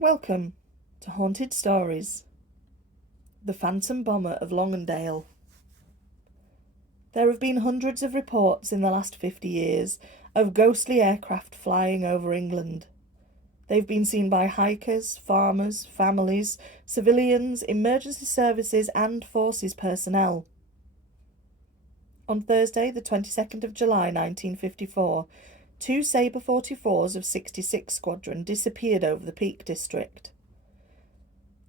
Welcome to Haunted Stories, the Phantom Bomber of Longandale. There have been hundreds of reports in the last 50 years of ghostly aircraft flying over England. They've been seen by hikers, farmers, families, civilians, emergency services and forces personnel. On Thursday, the 22nd of July 1954, two Sabre 44s of 66 Squadron disappeared over the Peak District.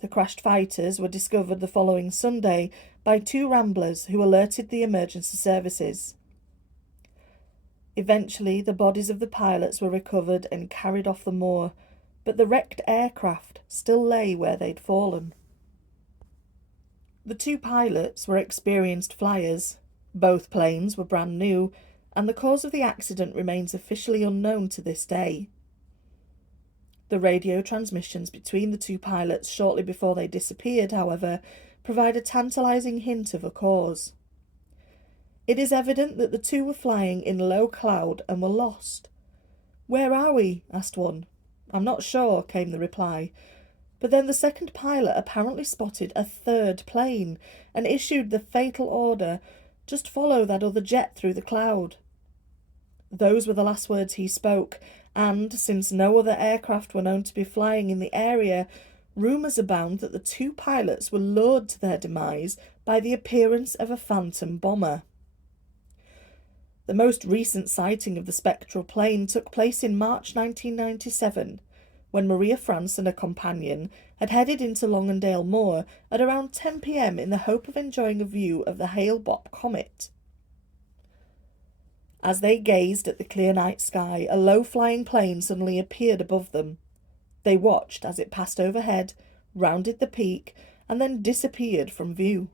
The crashed fighters were discovered the following Sunday by two ramblers who alerted the emergency services. Eventually, the bodies of the pilots were recovered and carried off the moor, but the wrecked aircraft still lay where they'd fallen. The two pilots were experienced flyers. Both planes were brand new, and the cause of the accident remains officially unknown to this day. The radio transmissions between the two pilots shortly before they disappeared, however, provide a tantalising hint of a cause. It is evident that the two were flying in low cloud and were lost. "Where are we?" asked one. "I'm not sure," came the reply. But then the second pilot apparently spotted a third plane and issued the fatal order, "Just follow that other jet through the cloud." Those were the last words he spoke, and since no other aircraft were known to be flying in the area, rumours abound that the two pilots were lured to their demise by the appearance of a phantom bomber. The most recent sighting of the spectral plane took place in March 1997, when Maria France and a companion had headed into Longandale Moor at around 10 p.m. in the hope of enjoying a view of the Hale-Bopp comet. As they gazed at the clear night sky, a low-flying plane suddenly appeared above them. They watched as it passed overhead, rounded the peak, and then disappeared from view.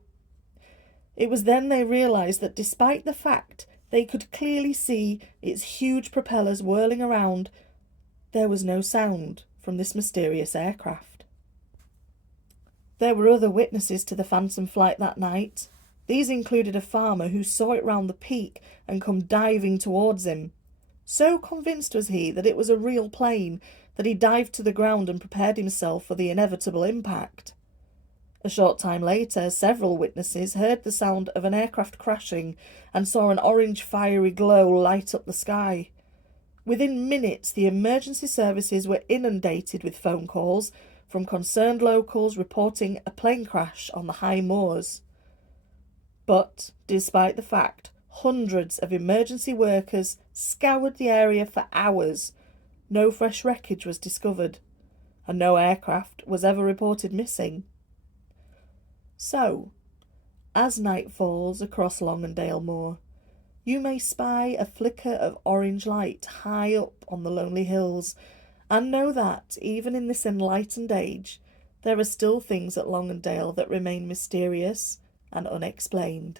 It was then they realised that despite the fact they could clearly see its huge propellers whirling around, there was no sound from this mysterious aircraft. There were other witnesses to the phantom flight that night. These included a farmer who saw it round the peak and come diving towards him. So convinced was he that it was a real plane that he dived to the ground and prepared himself for the inevitable impact. A short time later, several witnesses heard the sound of an aircraft crashing and saw an orange fiery glow light up the sky. Within minutes, the emergency services were inundated with phone calls from concerned locals reporting a plane crash on the high moors. But, despite the fact hundreds of emergency workers scoured the area for hours, no fresh wreckage was discovered, and no aircraft was ever reported missing. So, as night falls across Longandale Moor, you may spy a flicker of orange light high up on the lonely hills, and know that, even in this enlightened age, there are still things at Longandale that remain mysterious and unexplained.